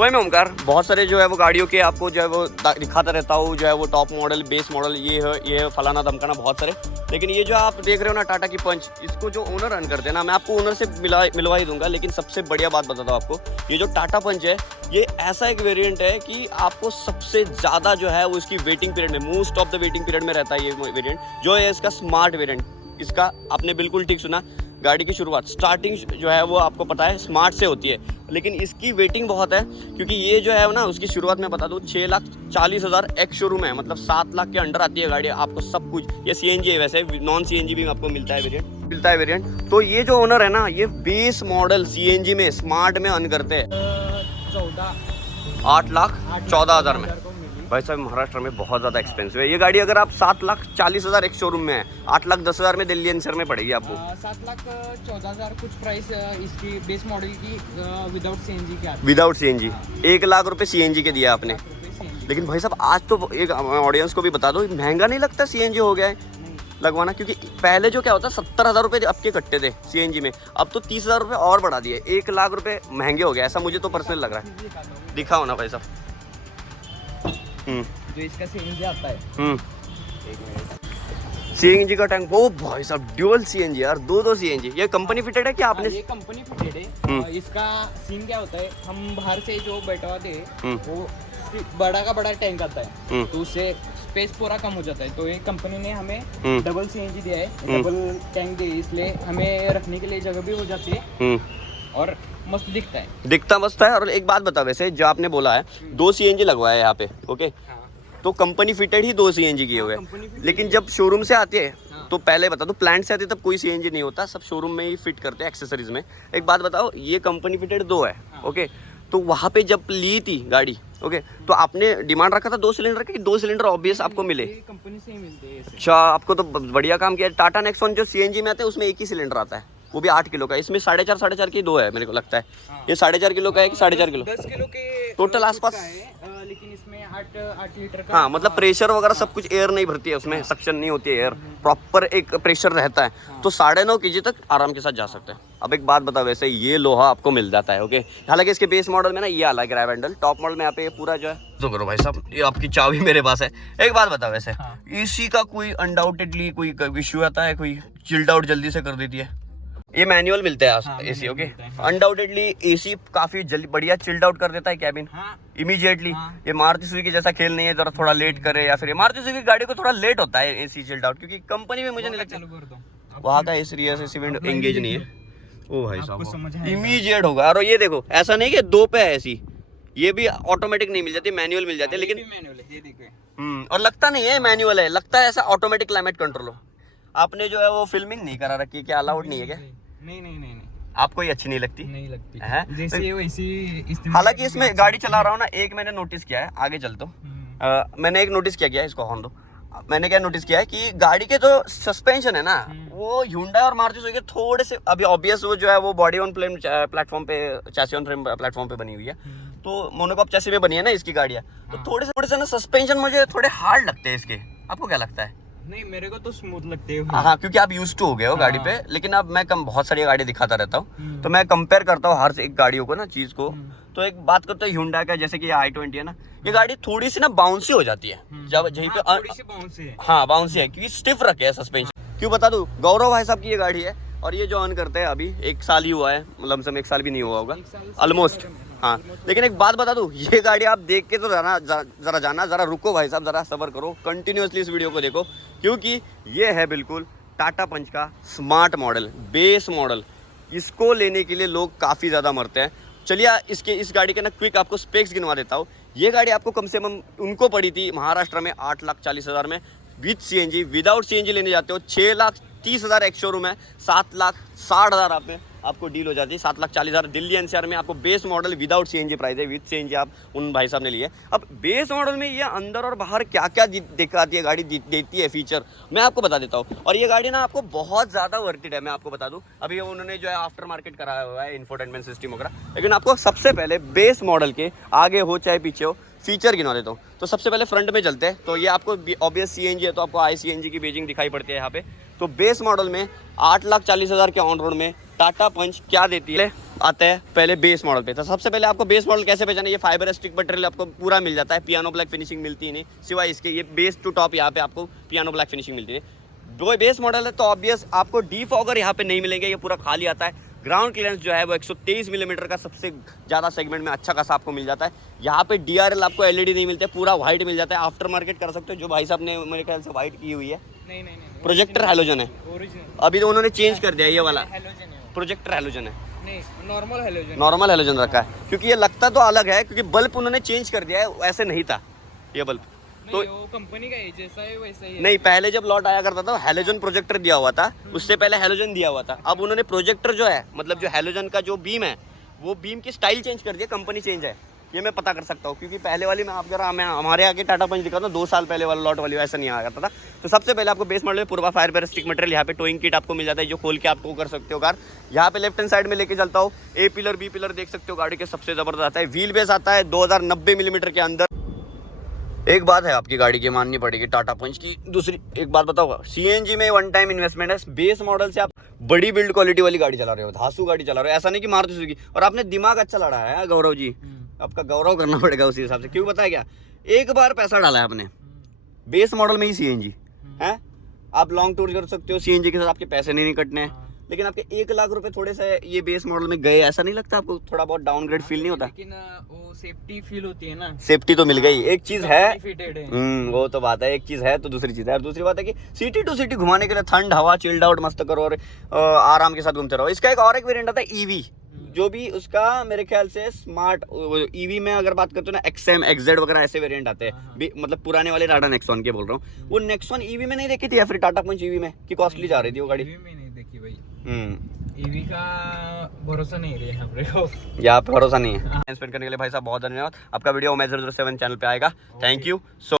तो भाई मैं ओमकार बहुत सारे जो है वो गाड़ियों के आपको जो है वो दिखाता रहता हूँ, जो है वो टॉप मॉडल, बेस मॉडल, ये फलाना धमकाना बहुत सारे। लेकिन ये जो आप देख रहे हो ना टाटा की पंच, इसको जो ओनर रन करते हैं ना, मैं आपको ओनर से मिलवा ही दूंगा। लेकिन सबसे बढ़िया बात बताता हूँ आपको, ये जो टाटा पंच है ये ऐसा एक वेरिएंट है कि आपको सबसे ज़्यादा जो है वो इसकी वेटिंग पीरियड में, most of the waiting period में रहता है ये वेरिएंट, जो है इसका स्मार्ट वेरिएंट। इसका आपने बिल्कुल ठीक सुना, गाड़ी की शुरुआत स्टार्टिंग जो है वो आपको पता है स्मार्ट से होती है, लेकिन इसकी वेटिंग बहुत है क्योंकि ये जो है ना उसकी शुरुआत में बता दूँ 6,40,000 एक्स शोरूम है, मतलब 7 लाख के अंडर आती है गाड़ी, आपको सब कुछ। ये CNG है, वैसे नॉन CNG भी आपको मिलता है वेरिएंट। तो ये जो ओनर है ना, ये बेस मॉडल CNG में स्मार्ट में अर्न करते हैं 8,14,000 में। भाई साहब महाराष्ट्र में बहुत ज़्यादा एक्सपेंसिव है ये गाड़ी। अगर आप 7,40,000 एक शोरूम में है, 8,10,000 में दिल्ली एनसीआर में पड़ेगी आपको। 7,14,000 कुछ प्राइस इसकी बेस मॉडल की विदाउट CNG के आती है। विदाउट CNG 1 लाख रुपए CNG के दिया आपने। लेकिन भाई साहब आज तो एक ऑडियंस को भी बता दो, महंगा नहीं लगता CNG हो गया है लगवाना, क्योंकि पहले जो क्या होता 70,000 रुपये आपके कट्टे थे CNG में, अब तो 30,000 रुपये और बढ़ा दिए, 1 लाख रुपए महंगे हो गए, ऐसा मुझे तो पर्सनल लग रहा है। दिखाओ ना भाई साहब। जो इसका CNG आता है, CNG का टैंक, वो भाई साहब ड्यूअल CNG यार, दो CNG। ये कंपनी फिटेड है क्या आपने? ये कंपनी फिटेड है। इसका सीन क्या होता है, हम बाहर से जो बैठवाते हैं वो बड़ा का बड़ा टैंक आता है, तो उससे स्पेस पूरा कम हो जाता है। तो ये कंपनी ने हमें डबल CNG दिया है, डबल टैंक दिया है, इसलिए हमें रखने के लिए जगह भी हो जाती है और मस्त दिखता मस्त है। और एक बात बता, वैसे जो आपने बोला है 2 CNG लगवाया है यहाँ पे, ओके, तो कंपनी फिटेड ही 2 CNG किए हुए हैं। लेकिन जब शोरूम से आती है तो पहले बता दो, प्लांट से आती है तब कोई CNG नहीं होता, सब शोरूम में ही फिट करते हैं एक्सेसरीज में। एक बात बताओ, ये कंपनी फिटेड 2 है, ओके, तो वहाँ पे जब ली थी गाड़ी, ओके, तो आपने डिमांड रखा था 2 सिलेंडर की, 2 सिलेंडर ऑब्वियस आपको मिले? कंपनी से ही मिलते हैं। अच्छा, आपको तो बढ़िया काम किया। टाटा नेक्सॉन जो CNG में आते हैं उसमें एक ही सिलेंडर आता है, वो भी 8 किलो का। इसमें 4.5 की 2 है मेरे को लगता है। ये 4.5 किलो का है कि 4.5 किलो? 10 किलो के टोटल आसपास, लेकिन इसमें 8 लीटर का। हाँ, मतलब प्रेशर वगैरह सब कुछ, एयर नहीं भरती है उसमें, सक्शन नहीं होती है एयर, प्रॉपर एक प्रेशर रहता है, तो 9.5 kg तक आराम के साथ जा सकते हैं। अब एक बात बता, वैसे ये लोहा आपको मिल जाता है, ओके, हालांकि इसके बेस मॉडल में ना ये अलग ग्रैब हैंडल, टॉप मॉडल में यहाँ पे पूरा जो है तो करो भाई साहब, ये आपकी चाबी मेरे पास है। एक बात बता, वैसे AC का कोई अनडाउटेडली कोई इश्यू आता है, कोई चिल्ड आउट जल्दी से कर देती है? ये मैनुअल मिलते हैं AC, ओके, अनडाउटेडली AC काफी जल्दी बढ़िया चिल्ड आउट कर देता है कैबिन इमीडिएटली। ये मारुति सुजुकी जैसा खेल नहीं है जरा थोड़ा लेट करे, या फिर ये मारुति सुजुकी गाड़ी को थोड़ा लेट होता है AC चिल्ड आउट, क्योंकि कंपनी में मुझे नहीं लगता वहाँ का AC एंगेज नहीं है। ओ भाई साहब इमीडिएट होगा। और ये देखो, ऐसा नहीं कि 2 पे है AC, ये भी ऑटोमेटिक नहीं मिल जाती, मैनुअल मिल जाती है। लेकिन और लगता नहीं है मैनुअल है, लगता है ऐसा ऑटोमेटिक क्लाइमेट कंट्रोल हो। आपने जो है वो फिल्मिंग नहीं करा रखी, क्या अलाउड नहीं है क्या? नहीं आपको ये अच्छी नहीं लगती है? जैसे वैसी। हालांकि इसमें गाड़ी चला रहा हूँ ना, एक मैंने नोटिस किया है, आगे चल तो मैंने एक नोटिस किया इसको हॉर्न दो। मैंने क्या नोटिस किया है कि गाड़ी के जो सस्पेंशन है ना, वो Hyundai और मारुति सुजुकी थोड़े से, अभी ऑब्वियस वो जो है वो बॉडी ऑन फ्रेम प्लेटफॉर्म पे, चैसी ऑन फ्रेम प्लेटफॉर्म पे बनी हुई है, तो मोनोकॉक चैसी में बनी है ना इसकी गाड़ियाँ, तो थोड़े से ना सस्पेंशन मुझे थोड़े हार्ड लगते हैं इसके। आपको क्या लगता है? नहीं, मेरे को तो स्मूथ लगते हैं। हाँ, क्योंकि आप यूज्ड टू हो गए हो गाड़ी पे। लेकिन अब मैं बहुत सारी गाड़ी दिखाता रहता हूँ, तो मैं कंपेयर करता हूँ हर एक गाड़ियों को ना, चीज को। तो एक बात करते हैं Hyundai का, जैसे कि ये i20 है ना, ये गाड़ी थोड़ी सी ना बाउंसी हो जाती है जब जहीं पे, थोड़ी सी बाउंसी है। हाँ बाउंसी है, क्योंकि स्टिफ रखे है सस्पेंशन। क्यों बता दूं, गौरव भाई साहब की ये गाड़ी है, और ये जो अर्न करते हैं अभी 1 साल ही हुआ है, लमसम 1 साल भी नहीं हुआ होगा ऑलमोस्ट। हाँ, लेकिन एक बात बता दूं, ये गाड़ी आप देख के तो जरा रुको भाई साहब, जरा सब्र करो, कंटिन्यूअसली इस वीडियो को देखो, क्योंकि ये है बिल्कुल टाटा पंच का स्मार्ट मॉडल, बेस मॉडल। इसको लेने के लिए लोग काफ़ी ज़्यादा मरते हैं। चलिए इस गाड़ी के ना क्विक आपको स्पेक्स गिनवा देता हूँ। ये गाड़ी आपको कम से कम उनको पड़ी थी महाराष्ट्र में 8,40,000 में विद CNG। विदाउट CNG लेने जाते हो 6,30,000 एक्स शोरूम है, 7,60,000 आप में आपको डील हो जाती है। 7,40,000 दिल्ली NCR में आपको base model without CNG price है, विद CNG आप उन भाई साहब ने लिए। अब बेस मॉडल में ये अंदर और बाहर क्या क्या दिखाती है गाड़ी, देती है फीचर, मैं आपको बता देता हूँ। और ये गाड़ी ना आपको बहुत ज़्यादा वर्थ इट है, मैं आपको बता दूँ। अभी उन्होंने जो है आफ्टर मार्केट कराया हुआ है, इंफोटेनमेंट सिस्टम वगैरह, लेकिन आपको सबसे पहले बेस मॉडल के आगे हो चाहे पीछे हो फीचर गिना देता हूँ। तो सबसे पहले फ्रंट में चलते हैं, तो ये आपको ऑब्वियस CNG है, तो आपको iCNG की बेजिंग दिखाई पड़ती है यहाँ पे। तो बेस मॉडल में 8,40,000 के ऑन रोड में टाटा पंच क्या देती है, आते हैं पहले बेस मॉडल पे। तो सबसे पहले आपको बेस मॉडल कैसे पहचाना, ये फाइबर स्टिक मटेरियल आपको पूरा मिल जाता है, पियानो ब्लैक फिनिशिंग मिलती है नहीं, सिवाय इसके ये बेस टू टॉप यहाँ पे आपको पियानो ब्लैक फिनिशिंग मिलती है। वो बेस मॉडल है तो ऑब्वियस आपको डीफॉगर यहाँ पे नहीं मिलेंगे, ये पूरा खाली आता है। ग्राउंड क्लियरेंस जो है वो 123 मिलीमीटर का सबसे ज़्यादा सेगमेंट में अच्छा खासा आपको मिल जाता है। यहाँ पे DRL आपको LED नहीं मिलते, पूरा वाइट मिल जाता है। आफ्टर मार्केट कर सकते हो, जो भाई साहब ने मेरे ख्याल से वाइट की हुई है, नहीं प्रोजेक्टर हैलोजन है, ओरिजिनल अभी तो उन्होंने चेंज कर दिया, ये वाला हैलोजन है, प्रोजेक्टर हैलोजन है, नहीं नॉर्मल हैलोजन, नॉर्मल हैलोजन रखा है, क्योंकि ये लगता तो अलग है, क्योंकि बल्ब उन्होंने चेंज कर दिया है, ऐसे नहीं था ये बल्ब। तो वो कंपनी का है, जैसा है वैसा ही है। नहीं, पहले जब लॉट आया करता था हैलोजन प्रोजेक्टर दिया हुआ था, उससे पहले हैलोजन दिया हुआ था। अब उन्होंने प्रोजेक्टर जो है, मतलब जो हैलोजन का जो बीम है, वो बीम की स्टाइल चेंज कर दिया, कंपनी चेंज है, ये मैं पता कर सकता हूँ। क्योंकि पहले वाली मैं हमारे आगे टाटा पंच दिखा था 2 साल पहले वाला लॉट वाली ऐसा नहीं आया करता था। तो सबसे पहले आपको बेस मॉडल में पूर्वा फाइबर स्टिक मटेरियल, यहाँ पे टोइंग किट आपको मिल जाता है, जो खोल के आपको कर सकते हो कार। यहाँ पे लेफ्ट हैंड साइड में लेके चलता हूँ, ए पिलर बी पिलर देख सकते हो गाड़ी के, सबसे जबरदस्त आता है। व्हील बेस आता है 2090 मिलीमीटर के अंदर। एक बात है आपकी गाड़ी की माननी पड़ेगी टाटा पंच की, दूसरी एक बात बताऊंगा, CNG में वन टाइम इन्वेस्टमेंट है। बेस मॉडल से आप बड़ी बिल्ड क्वालिटी वाली गाड़ी चला रहे हो, धांसू गाड़ी चला रहे हो, ऐसा नहीं कि मारुति सुजुकी। और आपने दिमाग अच्छा लड़ा है गौरव जी, आपका गौरव करना पड़ेगा उसी हिसाब से। क्यों पता है क्या, एक बार पैसा डाला है आपने बेस मॉडल में ही CNG है, आप लॉन्ग टूर कर सकते हो CNG के साथ, आपके पैसे नहीं कटने हैं। लेकिन आपके 1 लाख रुपए थोड़े से ये बेस मॉडल में गए, ऐसा नहीं लगता आपको थोड़ा बहुत डाउनग्रेड फील नहीं होता? लेकिन वो सेफ्टी फील होती है ना, सेफ्टी तो मिल गई, एक चीज है, फिटेड है। वो तो बात है, एक चीज है तो दूसरी चीज है। और दूसरी बात है कि सिटी टू सिटी घुमाने के लिए ठंड हवा चिल्ड आउट मस्त करो और आराम के साथ घूमते रहो। इसका एक और एक वेरिएंट आता है EV, जो भी उसका मेरे ख्याल से स्मार्ट EV में अगर बात करते हो ना, XM XZ वगैरह ऐसे वेरिएंट आते हैं, मतलब पुराने वाले टाटा नेक्सॉन के बोल रहा हूँ। वो नेक्सॉन EV में नहीं देखी थी या फिर टाटा पंच EV में कि कॉस्टली जा रही थी वो गाड़ी? EV में नहीं देखी भाई, EV का भरोसा नहीं है यहाँ पे, यहाँ पे भरोसा नहीं है। स्पेंड करने के लिए भाई साहब बहुत धन्यवाद। आपका वीडियो Omez 007 चैनल पे आएगा। Thank you so